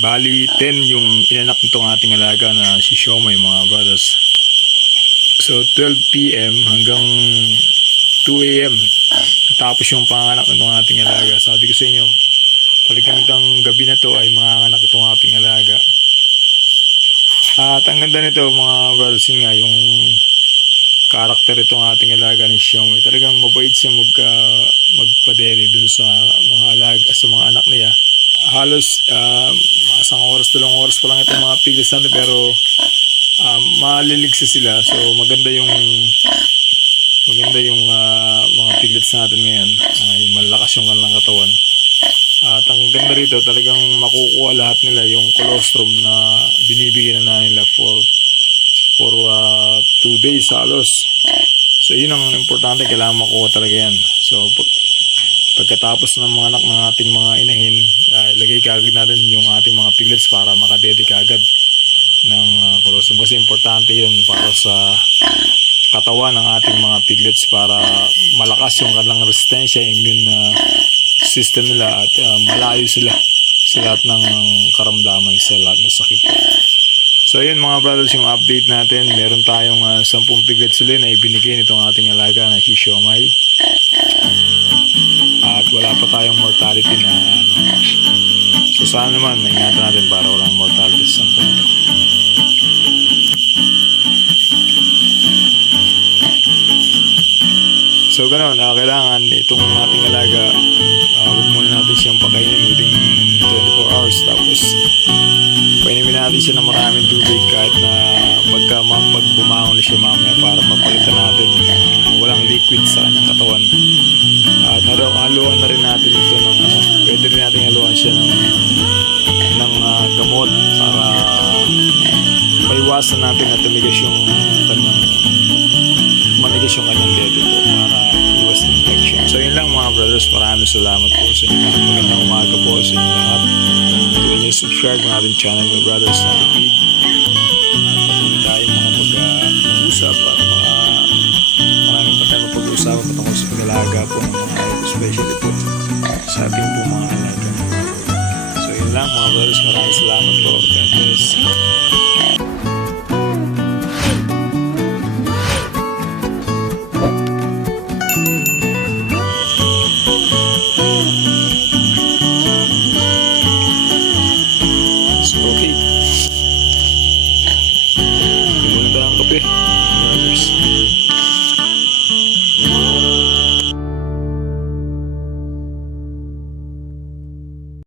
Bali 10 yung inanak nitong ating alaga na si Siomay, mga brothers. So 12 PM hanggang 2 AM tapos yung panganak nitong ating alaga. Sabi ko sa inyo, talagang itong gabi na to ay manganganak itong ating alaga. At ang ganda nito, mga brothers, yun nga yung karakter itong ating alaga ni Siomay. Talagang mabait siya magpadeli dun sa mga alaga, sa mga anak niya. Halos isang oras, 2 oras pa lang itong mga piglets natin, pero maliligsa sila. So maganda yung mga piglets natin ngayon. Ay malakas yung kanilang katawan. At ang ganda rito, talagang makukuha lahat nila yung colostrum na binibigyan na nila for 2 days halos. So yun ang importante, kailangan makuha talaga yan. So pagkatapos ng mga anak ng ating mga inahin, ilagay kagad natin yung ating mga piglets para makadede kagad ng colostrum, kasi importante yun para sa katawan ng ating mga piglets, para malakas yung kanilang resistensya, immune system nila, at malayo sila sa lahat ng karamdaman, sa lahat ng sakit. So ayun mga brothers, yung update natin, meron tayong 10 piglets ulit na ibinigay nitong ating alaga na si Siomay. At wala pa tayong mortality na so sana naman maingatan natin para walang mortality sa 10 ito. So ganoon, kailangan itong ating alaga, huwag muna natin siyang pakainin within 24 hours. Tapos painimin natin siya ng maraming tubig kahit na pag bumangon na siya mamaya, para mapalitan natin walang liquid sa kanyang katawan. At haluan na rin natin ito ng pwede rin natin haluan siya ng gamot para maiwasan natin na manigas yung kanyang dede po, para iwas infection. So yun lang mga brothers, maraming salamat po sa inyo. Magandang umaga po sa inyo lahat. Kung nyo subscribe ng ating channel, my brothers na Pig. Patuloy tayo mga pag-uusap at maraming pa tayo mapag-uusapan patungkol sa pag-alaga po ng mga hayop, especially po sa ating po mga alaga. So yun lang mga brothers, maraming salamat po. God bless.